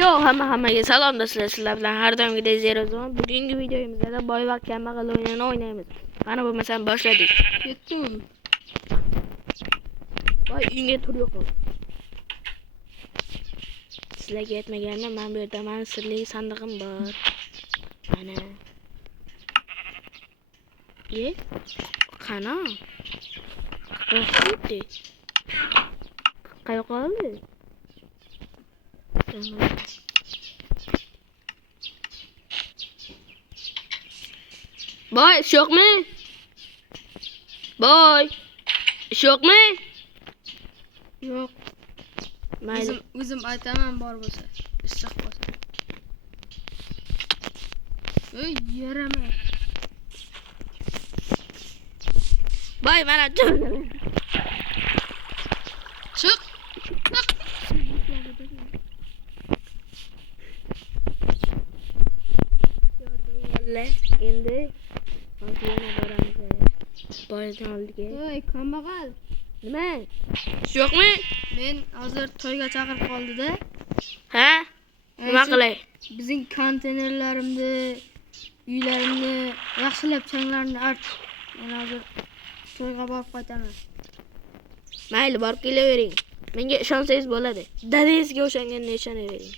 Yo'q, hammaga salom do'stlar. Sizlar bilan har doimgidek Zero Zone. Bugungi videomizda da boy va kambag'al o'yinini o'ynaymiz. Qani bo'lmasam boshladik. Yetdim. Voy, uyingga tur yo'qol. Sizlarga yetmaganda men bu yerda meni sirli sandig'im bor. Mana. Qana? Qo'rqitdi. Qayoqqa oldi? Boy, ish yo'qmi? Boy, ish yo'qmi? Yo'q. Mayli. O'zim aytaman bor bo'lsa. Issiq bo'lsa. Ey, yarama. Boy, mana chiq. Chiq. Endi yana boramiz. Boydan oldiga. Ey, kambag'al. Nima? Ish yo'qmi? Men hozir to'yga chaqirib qoldi-da. Ha? Nima qilay? Bizning konteynerlarimni, uylarimni yaxshilab changlarni art. Men hozir to'yga borib qaytaman. Mayli, borib kelavering. Menga ishonsangiz bo'ladi. Dadangizga o'shanganga ishonavering.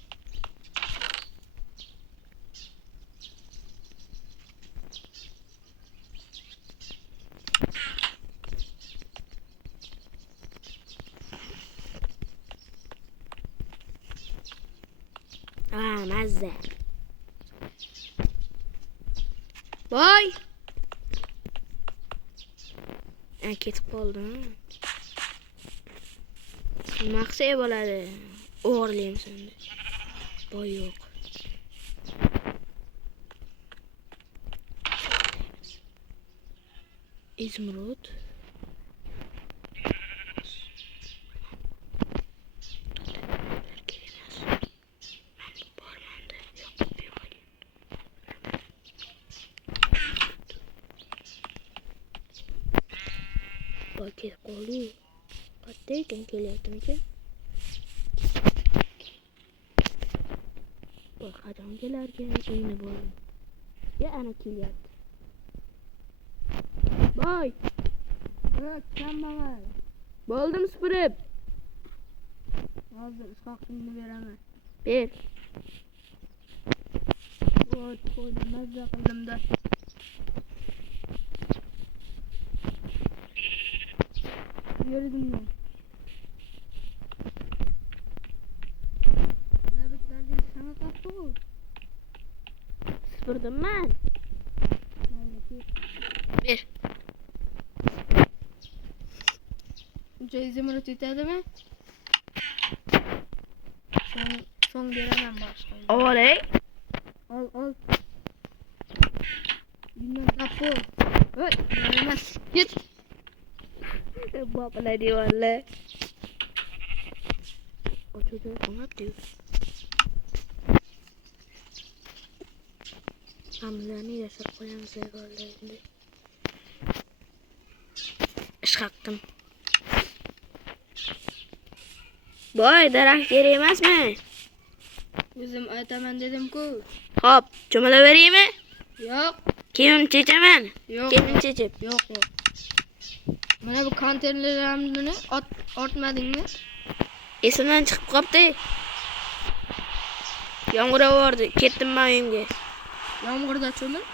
Mazza. Boy. Ketib qoldim. Maqsad bo'ladi. O'g'irlayman seni. Boy yo'q. Izmrod. Paket qoldi. Qatta ekan kelyaptimikin? Boy qadamgalarga o'yini bor. Ya ana kelyapti. Boy. Kambag'al. Bo'ldim supurib. Hozir ishoqimni beraman. Ber. Voy, qo'ydim, mazza qildim-da. Yerdimmi? Mana bitlarga sana qapti-ku. Supurdim men. Ber. Uncha izimrod yetadimi? So'ng beraman boshqa. Olay. Ol. Bundan tapo. Voy, emas. Git. Bapalar diyorlar. O çocuğu ona diyor. Hamzani yaşar koyamız evlerinde. İş kalktım. Boy, daraxt kerak emasmi? O'zim aytaman dedim-ku. Hop, cho'mila beraymi? Yo'q. Keyin chechaman. Yo'q. Keyin chechib. Yo'q. Mana bu konteynerlarimni ortmadingmi? Esimdan chiqib qopti. Yomg'ir yog'ardi. Ketdim men uyimga. Yomg'irda cho'mil.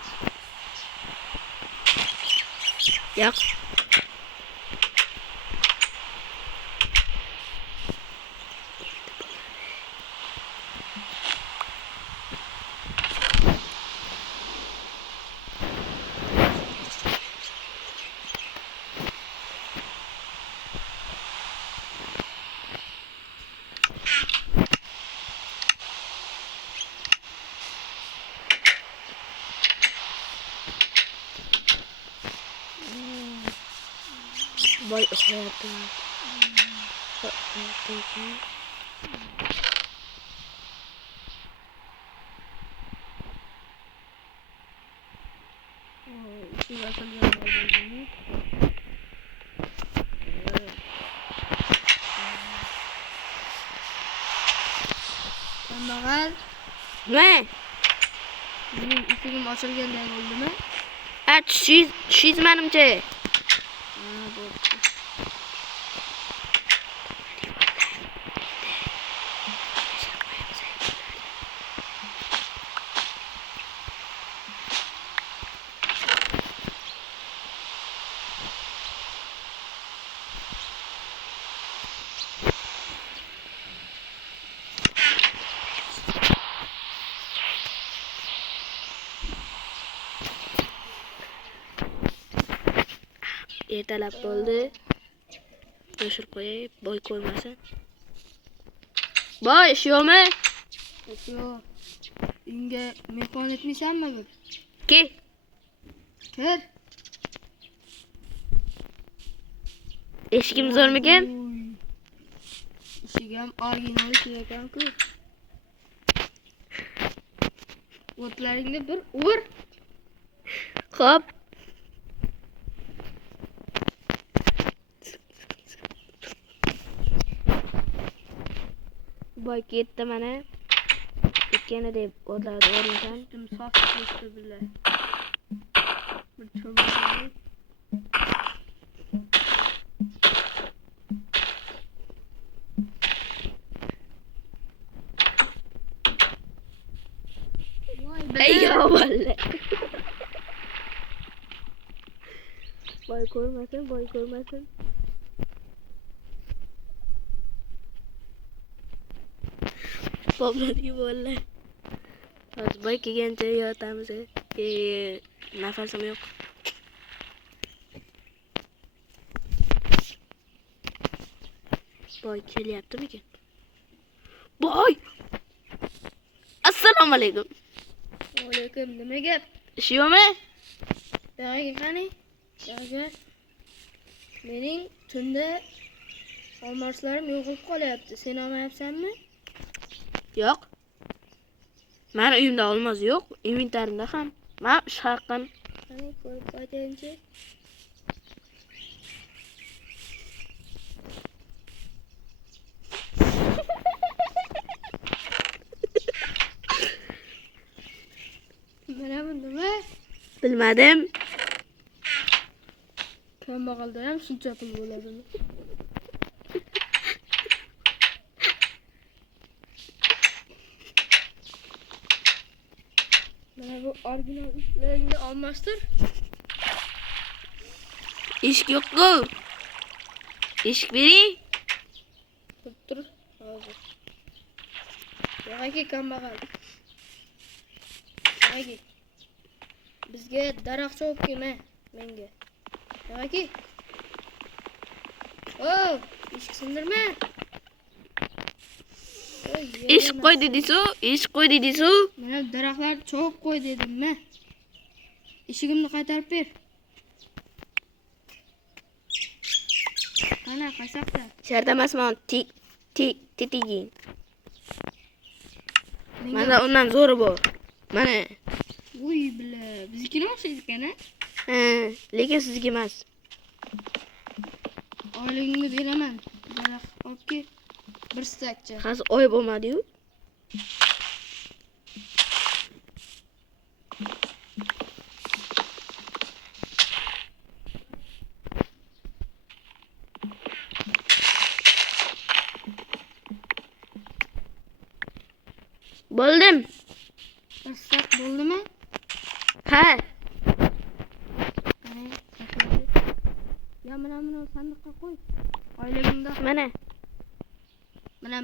Yo'q. Boy uxlayapti. Kambag'al. Ne? Mening eshigim ochilganday bo'ldimi? Ha, tushingiz menimcha. Ha, bo'pti. Ertalab bo'ldi. Yoshirib qo'yay, boy ko'rmasin. Boy, ishyoqmi? Yo'q. Unga mehmon etmaysanmi bu? Ke. Kir. Eshigim zo'rmikan? Eshik ham original ekan-ku. O'tlaringni bir ur. Xo'p. Boy ketdi mana. Ikkani deb o'tlardi o'rnidan. Üstüm saf geçti bile. Bir çömleği. Vay be. Eyyo vallahi. Boy ko'rmasin, boy ko'rmasin. Boblarga vallahi. Hozir boy kelgancha yotamiz. Nafasim yo'q. Boy kelyaptimikan? Boy! Assalomu alaykum. Aleyküm nima gap? Ish yo'qmi? Yog'iga qani? Yog'iga. Mening tunda olmoslarim yo'qolib qolyapti. Sen olmayapsanmi? Yo'q. Meni uyimda olmos yo'q, inventarimda ham. Men ish haqqim. Qani ko'rib qo'yaychi. Mana bu nima? Bilmadim. Kambag'alda ham shuncha pul bo'ladimi? Mana bu original ishlaringni olmasdir. Eshik yo'q-ku. Eshik bering. Tur. Hozir. Yo'q kambag'al. Yo'q. Bizga daraxt chopib kelma menga. Yo'q. Oh, eshik sindirma. Eshik qo'y dedisu, eshik qo'y dedisu. Mana daraxtlar chopib qo'y dedim-mi? Eshigimni qaytarib ber. Ana qaysaqda? Sharda emasman, tetiging. Mana undan zo'ri bor. Mana. Uy bile, biznikini o'xshaydi ekan-a? Ha, lekin sizga emas. Oyligingni beraman. Daraxt olib kel. Bir stakcha. Hozir oy bo'lmadi-yu. Bo'ldim. Bir stak bo'ldimi? Ha. Ya mana sandiqqa qo'y. Oyligingda. Mana. Mana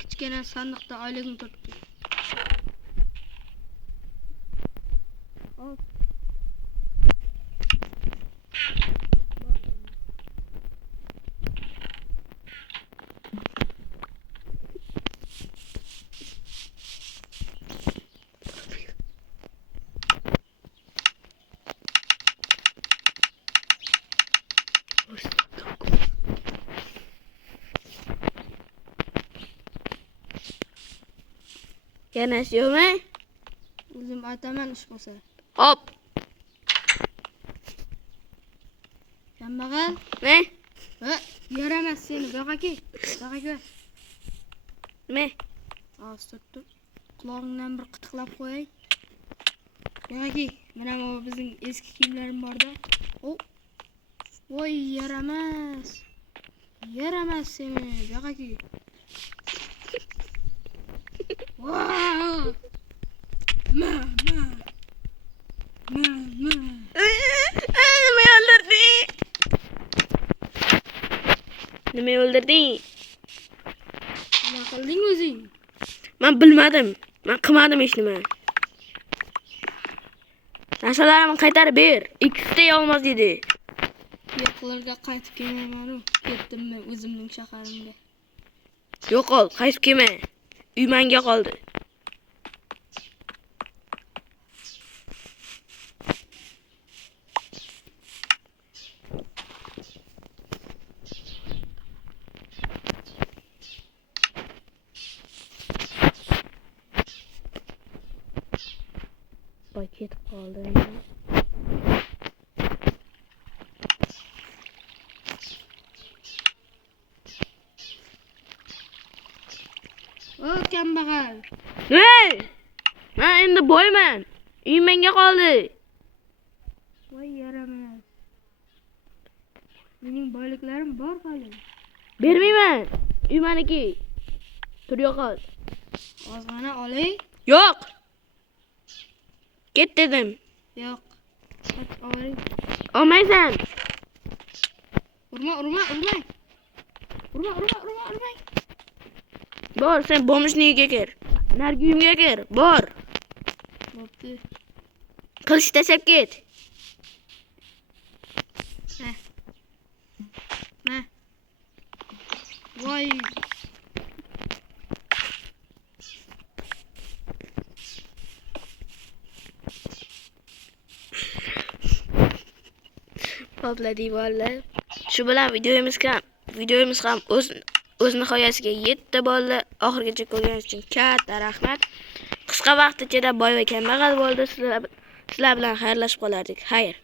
kichkina sandiqda oyliging turibdi. Ol. Yana ish yo'qmi? O'zim aytaman ish bo'lsa. Hop. Kambag'al. Ne? Ha, yaramas seni. Yo'q aka. Yo'q aka. Nima? Hozir turib. Quloqingdan bir qitiqlab qo'yay. Yo'qki, mana bu bizning eski kiyimlarim borda. O. Voy, yaramas. Yaramas seni. Yo'qki. Wow! Ma. Nima o'ldirding? Nima o'ldirding? Nima qilding o'zing? Men bilmadim. Men qilmadim hech nima. Narsalarimni qaytarib ber. Ikkita olmaz dedi. Yo'qlarga qaytib kelmayman. Ketdimmi o'zimning shaharimga? Yo'qol, qaytib kelma. Uy menga qoldi. Boy ketib qoldi. O kambag'al. Hey! Men endi boyman. Uy menga qoldi. Voy yaramas. Mening boyliklarim bor hali. Bermayman. Uy meniki. Tur yo'qol. Ozg'ana olay. Yo'q. Ket dedim. Yo'q. Hadi olay. Olmaysan. Urma. Bor, sen bomishning uyiga kir. Nargi uyimga kir. Bor. Bo'pti. Qilich tashlab ket. Ma. Voy. Popladi bolalar. Shu bilan videomiz ham o'z nihoyasiga yetdi bolalar. Oxirigacha ko'rganingiz uchun katta rahmat. Qisqa vaqt ichida boy va kambag'al bo'ldi. Sizlar bilan xayrlashib qolardik. Xayr.